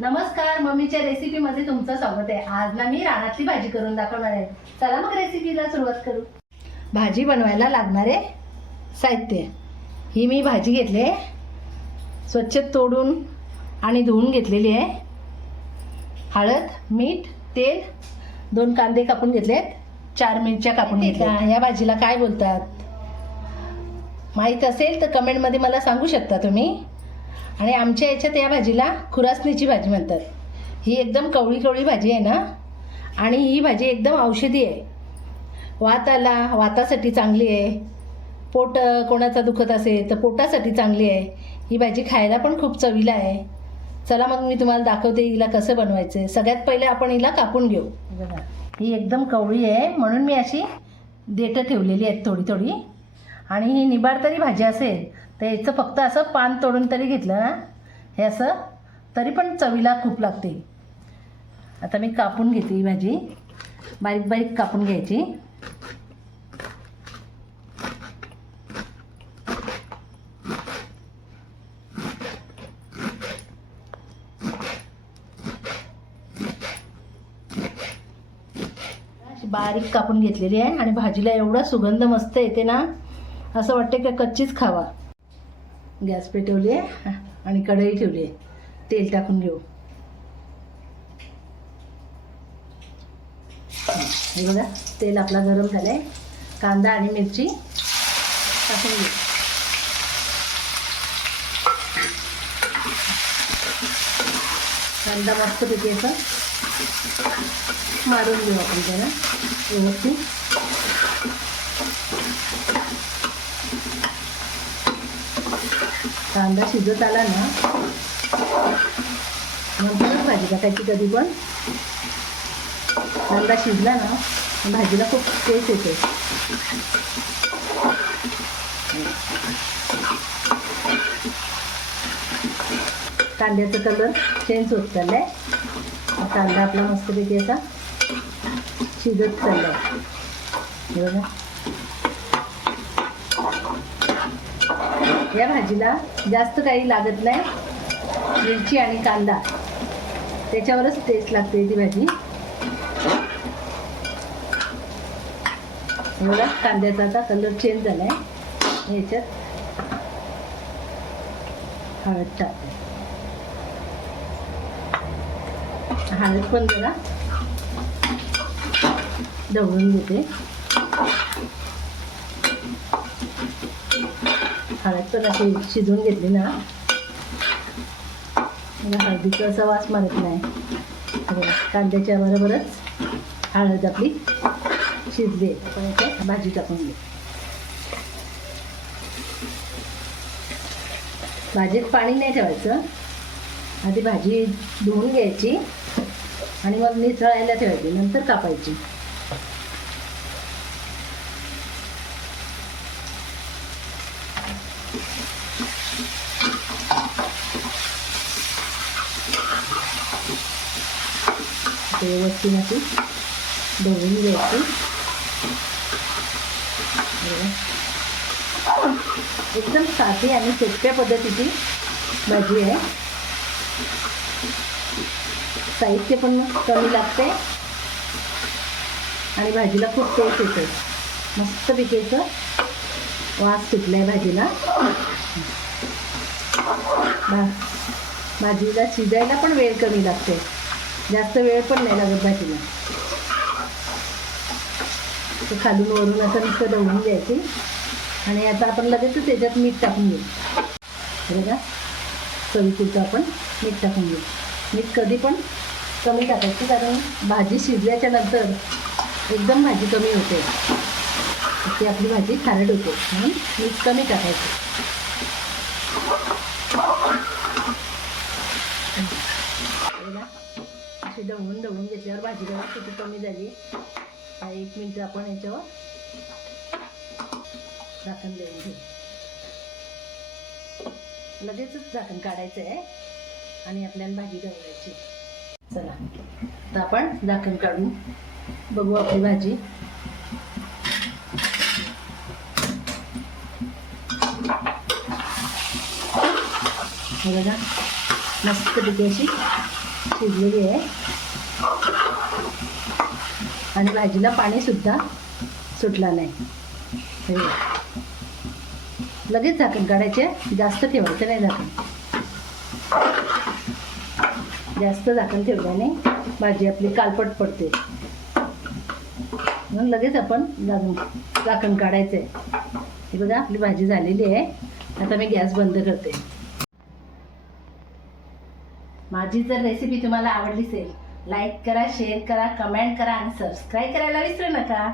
नमस्कार मम्मीच्या रेसिपीमध्ये तुमचं स्वागत आहे. आज ना मी रानातली भाजी करून दाखवणार आहे. चला मग रेसिपीला सुरुवात करू. भाजी बनवायला लागणारे साहित्य. ही मी भाजी घेतली आहे. स्वच्छ तोडून आणि धुवून घेतलेली आहे. हळद मीठ तेल दोन कांदे कापून घेतलेत चार मिरच्या कापून घेतल्या या भाजीला काय बोलतात? माहीत असेल तर कमेंटमध्ये मला सांगू शकता तुम्ही. आणि आमच्या याच्यात या भाजीला खुरासणीची भाजी म्हणतात. ही एकदम कवळी कवळी भाजी आहे ना? आणि ही भाजी एकदम औषधी आहे. वाताला वातासाठी चांगली आहे. पोट कोणाचा दुखत असेल तर पोटासाठी चांगली आहे. ही भाजी खायला पण खूप चवीला आहे. चला मग मी तुम्हाला दाखवते हिला कसं बनवायचं आहे. सगळ्यात पहिले आपण हिला कापून घेऊ. बघा ही एकदम कवळी आहे म्हणून मी अशी देठं ठेवलेली आहेत थोडी थोडी. आणि ही निबाडतरी भाजी असेल तर याचं फक्त असं पान तोडून तरी घेतलं ना? हे असं? तरी पण चवीला खूप लागते. आता मी कापून घेते भाजी बारीक बारीक कापून घ्यायची. बारीक कापून घेतलेली आहे आणि भाजीला एवढा सुगंध मस्त येते ना? असं वाटते की कच्चीच खावा. गॅस पेटवली आहे आणि कढई ठेवली आहे तेल टाकून घेऊ. हे बघा तेल आपला गरम झालं आहे कांदा आणि मिरची टाकून घेऊ. कांदा मस्त पैकी असं मारून घेऊ आपण त्याला व्यवस्थित. कांदा शिजत आला ना नंतरच भाजी टाकायची कधी पण. कांदा शिजला ना भाजीला खूप टेस्ट येते. कांद्याचा कलर चेंज होत चाललाय. कांदा आपला मस्तपैकी असा शिजत चाललाय. आहे बघा. या भाजीला जास्त काही लागत नाही. मिरची आणि कांदा. त्याच्यावरच टेस्ट लागते ती भाजी. एवढा कांद्याचा आता कलर चेंज झालाय. याच्यात हळद टाकते. हळद पण जरा ढवळून घेते. हळद पण अशी शिजवून घेतली ना. हळदीचा असा वास मारत नाही. कांद्याच्या बरोबरच हळद आपली शिजली. आपण इथे भाजी टाकून घे भाजीत पाणी नाही ठेवायचं. आधी भाजी धुवून घ्यायची आणि मग निचळायला ठेवायची. नंतर कापायची. व्यवस्थित अशी ढवळून घ्यायची. एकदम साधी आणि सोप्या पद्धतीची भाजी आहे. साहित्य पण कमी लागते. आणि भाजीला खूप टेस्ट येते. मस्त पिकेचं वास सुटलाय भाजीला. भा भाजीला शिजायला पण वेळ कमी लागते जास्त वेळ पण नाही लागत भाजीला. ते खालून वरून असं नुसतं ढवळून द्यायची आणि आता आपण लगेच त्याच्यात मीठ टाकून घेऊ. हे बघा चवीपुरतं आपण मीठ टाकून घेऊ. मीठ कधी पण कमी टाकायचं कारण भाजी शिजल्याच्या नंतर एकदम भाजी कमी होते. ती आपली भाजी खारट होते. म्हणून मीठ कमी टाकायचं. अशी दवून दवून घेतल्यावर भाजी बघा किती कमी झाली हा एक मिनटं आपण याच्यावर झाकण देऊन घेऊ. लगेचच झाकण काढायचं आहे आणि आपल्याला भाजी ढवळायची चला तर आपण झाकण काढून बघू आपली भाजी. बघा मस्त अशी शिजलेली आहे. आणि भाजीला पाणीसुद्धा सुटला नाही. लगेच झाकण काढायचे. जास्त ठेवायचं नाही झाकण. जास्त झाकण ठेवल्याने भाजी आपली कालपट पडते. म्हणून लगेच आपण झाकण काढायचं आहे हे बघा आपली भाजी झालेली आहे. आता मी गॅस बंद करते. माझी जर रेसिपी तुम्हाला आवडली असेल लाईक करा शेअर करा कमेंट करा आणि सबस्क्राईब करायला विसरू नका.